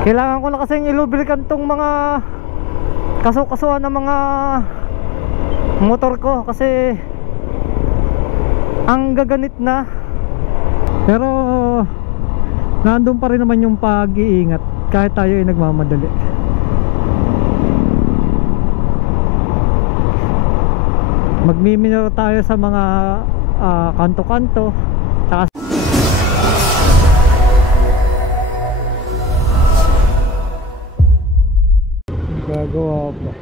Kailangan ko na kasing ilubrikan tong mga kaso-kasuhan ng mga motor ko kasi ang gaganit na. Pero nandun pa rin naman yung pag-iingat kahit tayo ay nagmamadali. Magmiminor tayo sa mga kanto-kanto tsaka gagawa pa.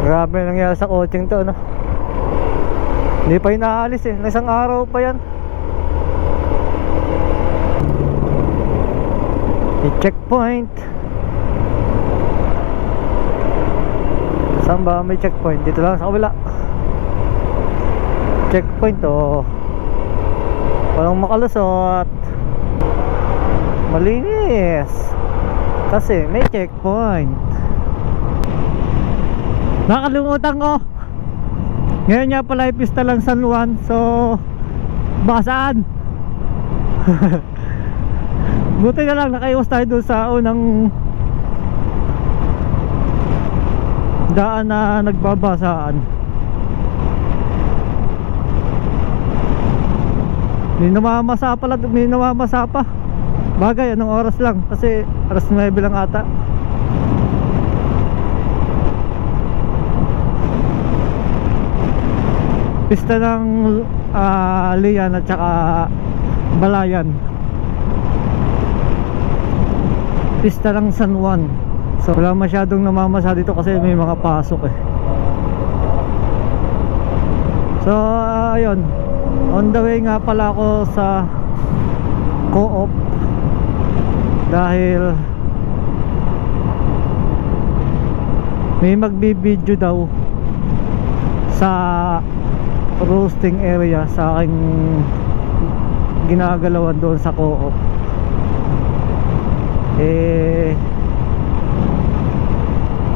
Grabe nangyari sa coaching to, no? Hindi pa inaalis eh, isang araw pa yan. I-checkpoint. Saan ba may checkpoint? Dito lang sa kabila. Checkpoint, oh. Walang makalusot. Malinis kasi may checkpoint. Nakalimutan ko, ngayon nga pala ay pista lang San Juan. So baka saan? Buti na lang nakaiwas tayo doon sa unang daan na nagbabasaan. May namamasa pala, may namamasa pa. Bagay, anong oras lang? Kasi alas 9 lang ata. Pista ng Lian at saka Balayan. Pista lang San Juan. So wala masyadong namamasa dito kasi may mga pasok eh. So ayun, on the way nga pala ako sa Co-op dahil may magbibideo daw sa roasting area sa aking ginagalawan doon sa Co-op. Eh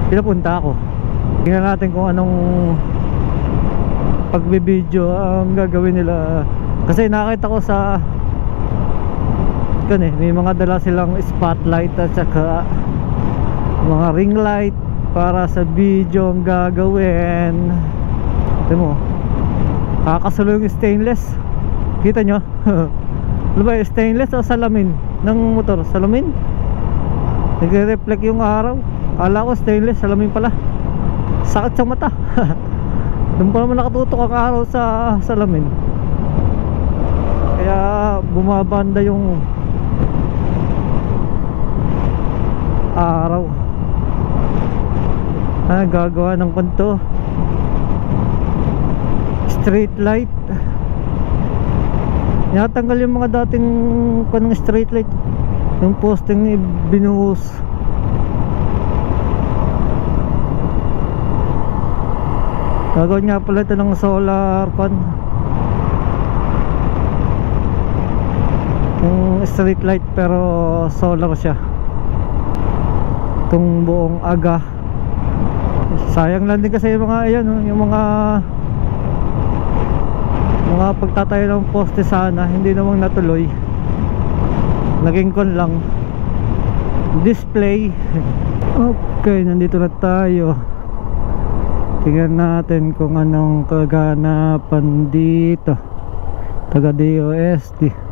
pinapunta ako. Tingnan natin kung anong pagbibideo ang gagawin nila. Kasi nakita ko sa may mga dala silang spotlight at saka mga ring light para sa video ang gagawin. Ito mo, kakasulo yung stainless. Kita nyo? Ano ba yung stainless o salamin ng motor? Salamin? Nagre-reflect yung araw. Kala ko stainless, salamin pala. Sakit sa mata. Doon pa naman nakatutok ang araw sa salamin. Kaya bumabanda yung araw. Gagawa ng kanto, street light. Natanggal yung mga dating kanong street light. Yung posting ni binuhos. Gagawin nga pala ito ng solar pan, yung street light pero solar siya. Itong buong aga. Sayang lang din kasi yung mga ayan, yung mga pagtatayo ng poste sana, hindi namang natuloy. Naging kon lang display. Okay, nandito na tayo. Tingnan natin kung anong kaganapan dito. Taga DOST.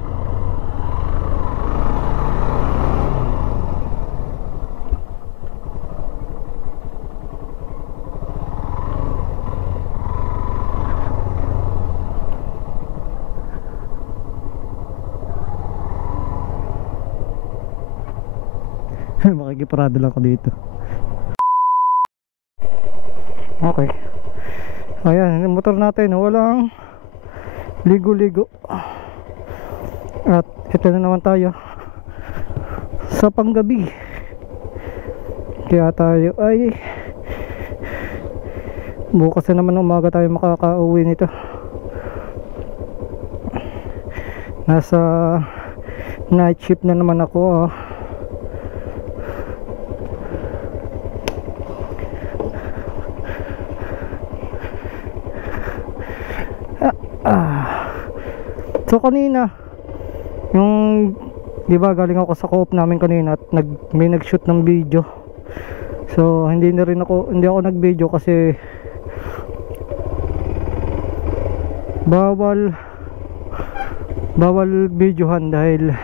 Makikiparado lang ako dito. Okay. Ayan, yung motor natin walang ligo-ligo. At ito na naman tayo sa panggabi. Kaya tayo ay bukas na naman umaga tayo makaka-uwi nito. Nasa night shift na naman ako. So kanina yung, di ba, galing ako sa co-op namin kanina at may nag-shoot ng video. So hindi ako nag-video kasi bawal videohan dahil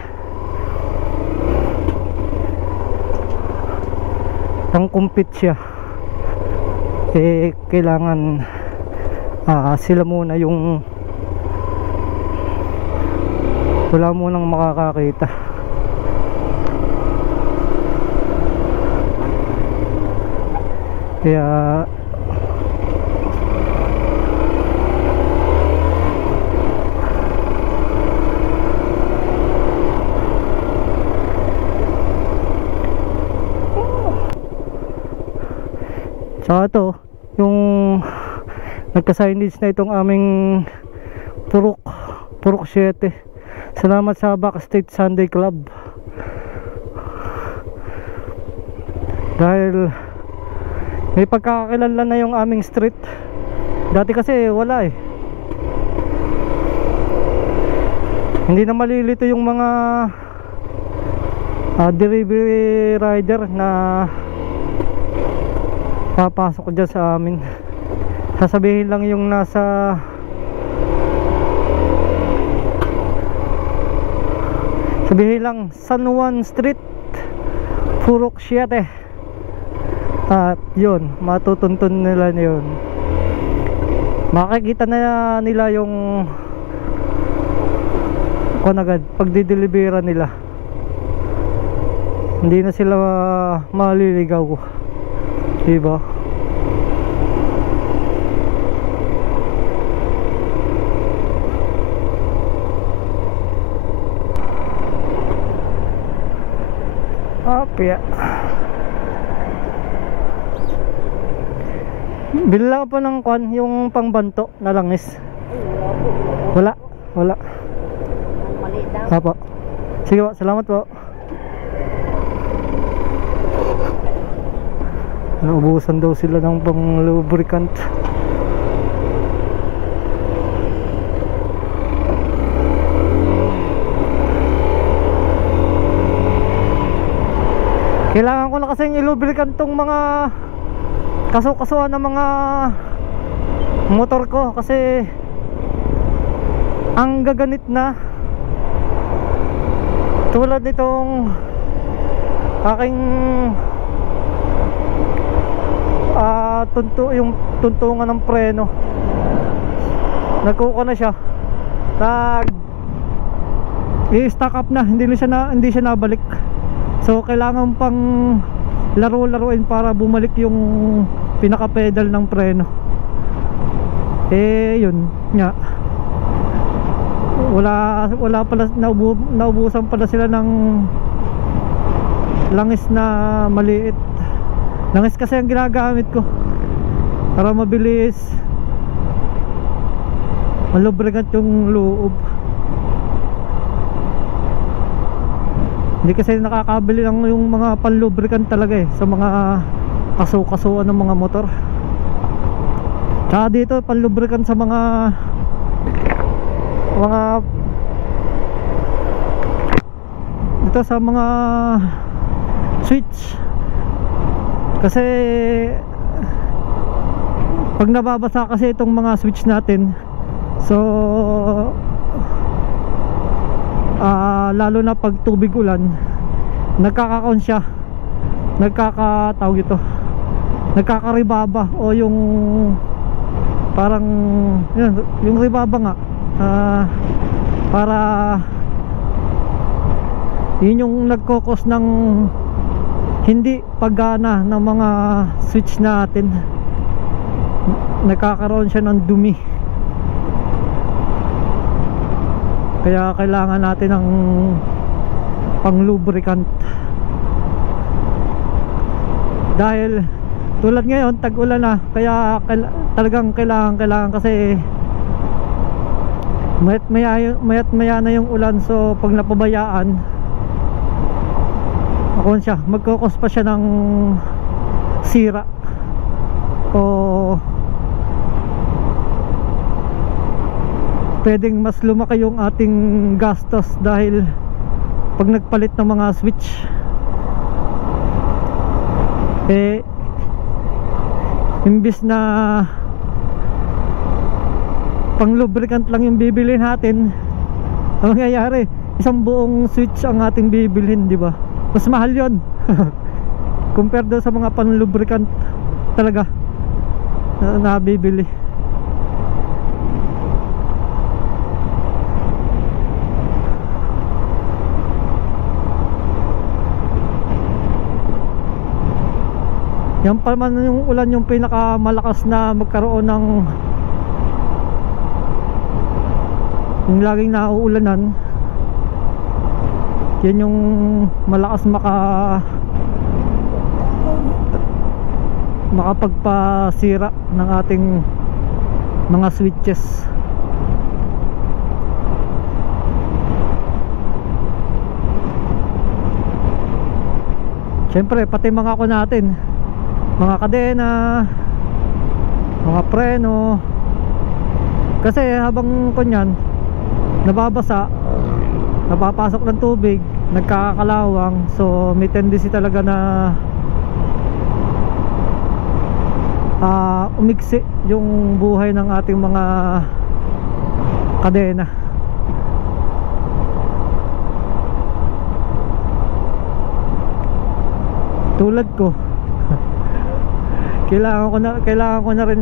pang-compete siya. Kailangan sila muna yung wala munang makakakita. Kaya so ito yung nagka-signage na itong aming Purok 7. Salamat sa Backstage Sunday Club. Dahil may pagkakakilanlan na yung aming street. Dati kasi wala eh. Hindi na malilito yung mga delivery rider na papasok dyan sa amin. Sasabihin lang yung nasa San Juan Street, Purok 7. At yun, matutuntun nila yun. Makikita na nila yung agad pagdidelibera nila. Hindi na sila maliligaw, diba? Apya. Bila pa ng kwan yung pangbanto na langis. Wala. Mali daw. Apo. Sige po, salamat po. Naubusan daw sila ng pang lubricant. Kailangan ko na kasing ilubricant tong mga kaso-kasuan ng mga motor ko kasi ang gaganit na. Tulad nitong aking yung tuntungan ng preno, nagkuko na siya, i-stack up na, hindi siya nabalik. So kailangan pang laro-laruin para bumalik yung pinaka-pedal ng preno. Yun nga, wala pala, naubusan pala sila ng langis na maliit. Langis kasi ang ginagamit ko para mabilis malubricant yung loob. Hindi kasi nakakabili lang yung mga panlubricant talaga sa mga kaso-kasuan ng mga motor. Tsaka dito panlubricant sa mga dito sa mga switch. Kasi pag nababasa kasi itong mga switch natin, so lalo na pag tubig ulan, nagkakakaon siya, nagkakatawag ito, nagkakaribaba, o yung parang yun, yung ribaba nga, para yun yung nagkokos ng hindi paggana ng mga switch natin. Nagkakaroon siya ng dumi. Kaya kailangan natin ng pang-lubricant. Dahil tulad ngayon, tag-ulan na, kaya talagang kailangan kasi mayat maya na yung ulan, so pag napabayaan ako siya, magkukos pa siya ng sira o pwedeng mas lumaki yung ating gastos dahil pag nagpalit ng mga switch imbis na pang lubricant lang yung bibilhin natin, ang mangyayari isang buong switch ang ating bibilhin, di ba? Mas mahal yon compare doon sa mga pang lubricant talaga na bibili. Yan pa man yung ulan yung pinakamalakas na magkaroon ng yung laging nauulanan. Yan yung malakas makapagpasira ng ating mga switches. Siyempre pati mga ako natin, mga kadena, mga preno, kasi habang kunyan nababasa, napapasok ng tubig, nagkakakalawang, so may tendency talaga na umiksi yung buhay ng ating mga kadena. Tulad ko kailangan ko na rin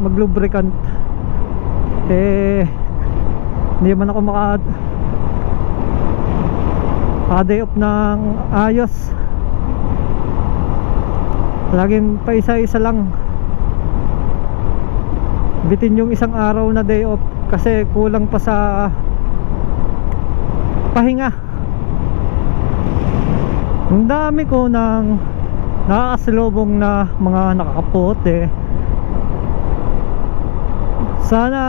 mag-lubricant. Hindi man ako day off ng ayos. Laging pa isa-isa lang bitin yung isang araw na day off kasi kulang pa sa pahinga. Ang dami ko ng nakakasalubong na mga nakakapote. Sana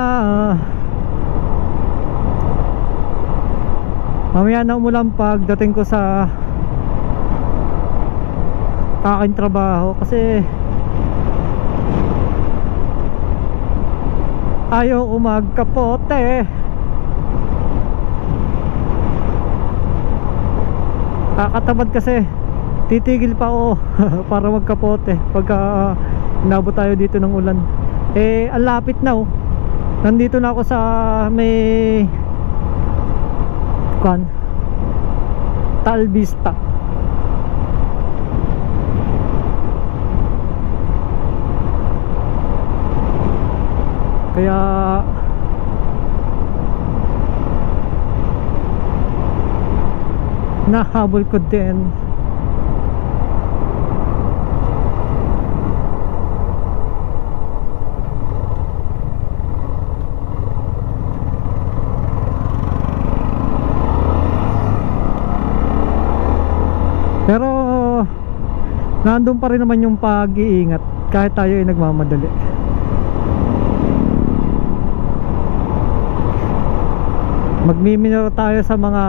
mamaya na umulan pagdating ko sa aking trabaho kasi ayaw ko magkapote. Kakatamad kasi, titigil pa ako para magkapote pagka inabot tayo dito ng ulan. Ang lapit na oh. Nandito na ako sa may Tal Vista. Kaya nahabol ko din. Pero nandun pa rin naman yung pag-iingat kahit tayo ay nagmamadali. Magmiminor tayo sa mga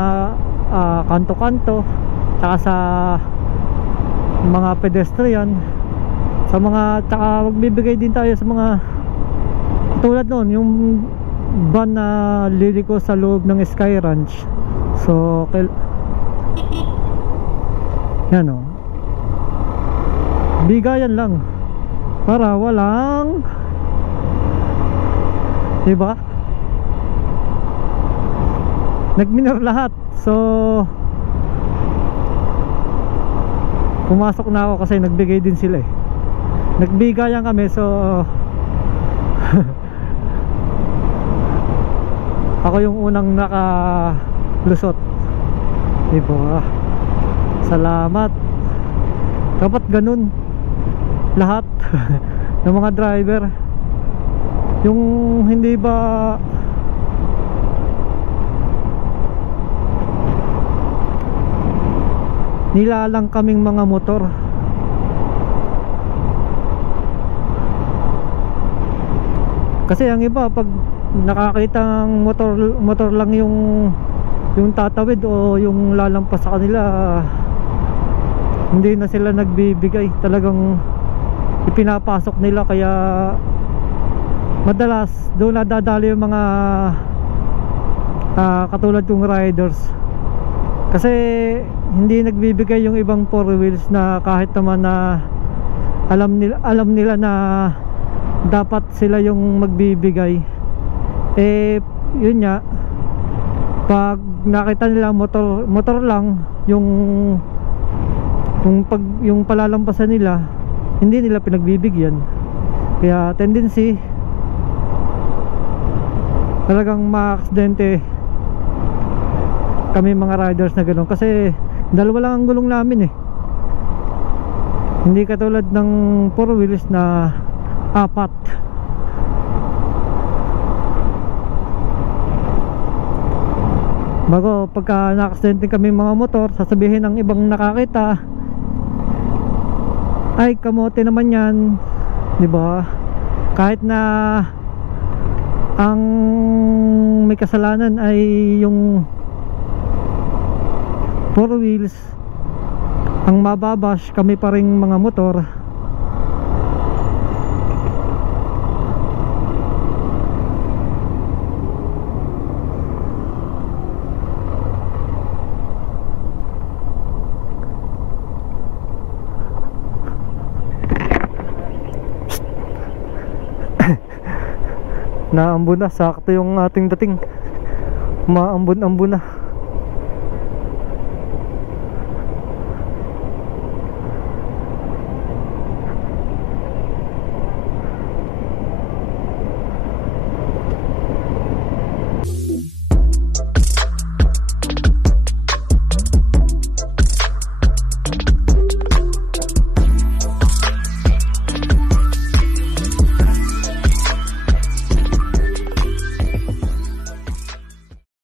kanto-kanto, tsaka sa mga pedestrian, sa mga, tsaka magbibigay din tayo sa mga tulad noon yung van na liliko sa loob ng Sky Ranch. So yan o, bigayan lang para walang, diba? Nagminor lahat. So pumasok na ako kasi nagbigay din sila eh. Nagbigayan kami, so ako yung unang nakalusot, diba? Salamat. Dapat ganun lahat ng mga driver. Yung hindi ba nilalang kaming mga motor. Kasi ang iba pag nakakitang motor lang yung tatawid o yung lalampas sa kanila, hindi na sila nagbibigay, talagang ipinapasok nila. Kaya madalas doon nadadali yung mga katulad kong riders, kasi hindi nagbibigay yung ibang four wheels na kahit naman na alam nila na dapat sila yung magbibigay. Yun nga, pag nakita nila motor lang yung palalampasan nila, hindi nila pinagbibigyan. Kaya tendency talagang ma-aksidente kami mga riders na gano'n, kasi dalawa lang ang gulong namin hindi katulad ng four wheels na 4. Bago pagka na-aksidente kami mga motor, sasabihin ng ibang nakakita, ay kamote naman yan, di ba? Kahit na ang may kasalanan ay yung four wheels, ang mababash kami pa ring mga motor. Naambon na, sakto yung ating dating. Maambon-ambon na.